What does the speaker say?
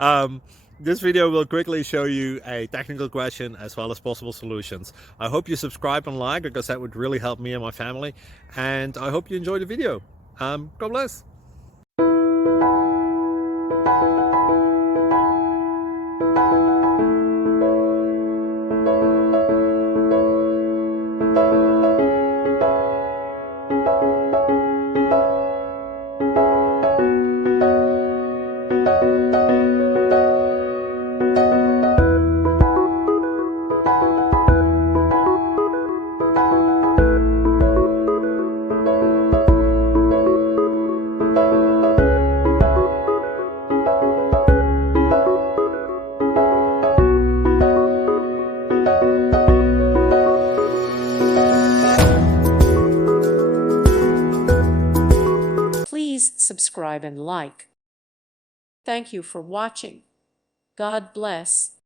um, this video will quickly show you a technical question as well as possible solutions. I hope you subscribe and like, because that would really help me and my family. And I hope you enjoy the video. God bless. Please subscribe and like. Thank you for watching. God bless.